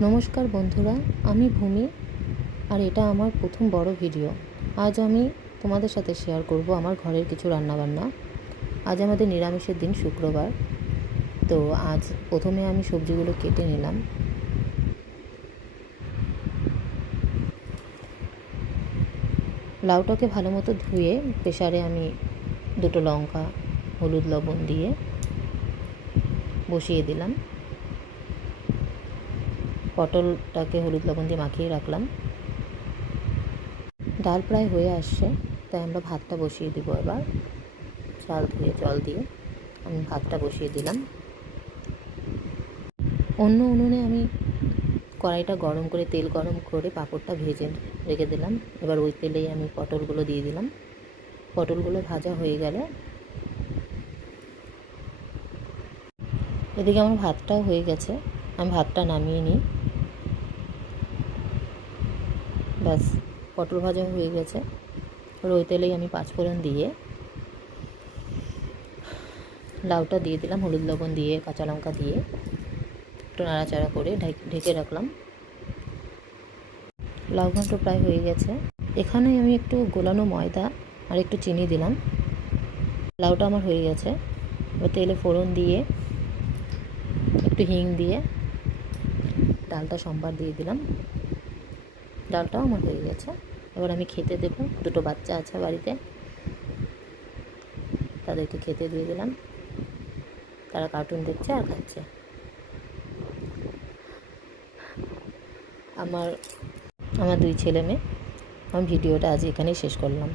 নমস্কার বন্ধুরা, আমি ভূমি আর এটা আমার প্রথম বড় ভিডিও। আজ আমি তোমাদের সাথে শেয়ার করব আমার ঘরের কিছু রান্নাবান্না। আজ আমাদের নিরামিষের দিন, শুক্রবার। তো আজ প্রথমে আমি সবজিগুলো কেটে নিলাম। লাউটাকে ভালো মতো ধুয়ে প্রেসারে আমি দুটো লঙ্কা, হলুদ, লবণ দিয়ে বসিয়ে দিলাম। পটলটাকে হলুদ লবণ দিয়ে মাখিয়ে রাখলাম। ডাল প্রায় হয়ে আসছে, তাই আমরা ভাতটা বসিয়ে দিব। এবার চাল ধুয়ে জল দিয়ে আমি ভাতটা বসিয়ে দিলাম। অন্য উনুনে আমি কড়াইটা গরম করে, তেল গরম করে পাঁপড়টা ভেজে রেখে দিলাম। এবার ওই তেলেই আমি পটলগুলো দিয়ে দিলাম। পটলগুলো ভাজা হয়ে গেলে এদিকে আমার ভাতটাও হয়ে গেছে, আমি ভাতটা নামিয়ে নিই। ব্যাস, পটল ভাজা হয়ে গেছে। আর ওই তেলেই আমি পাঁচফোড়ন দিয়ে লাউটা দিয়ে দিলাম, হলুদ লবণ দিয়ে, কাঁচা লঙ্কা দিয়ে একটু নাড়াচাড়া করে ঢেকে রাখলাম। লাউ ঘন্ট প্রায় হয়ে গেছে। এখানে আমি একটু গোলানো ময়দা আর একটু চিনি দিলাম। লাউটা আমার হয়ে গেছে। এবার তেলে ফোড়ন দিয়ে একটু হিং দিয়ে ডালটা সম্বার দিয়ে দিলাম। ডালটাও আমার হয়ে গেছে। এবার আমি খেতে দেবো। দুটো বাচ্চা আছে বাড়িতে, তাদেরকে খেতে দিয়ে দিলাম। তারা কার্টুন দেখছে আর খাচ্ছে। আমার দুই ছেলে মেয়ে। আমি ভিডিওটা আজ এখানেই শেষ করলাম।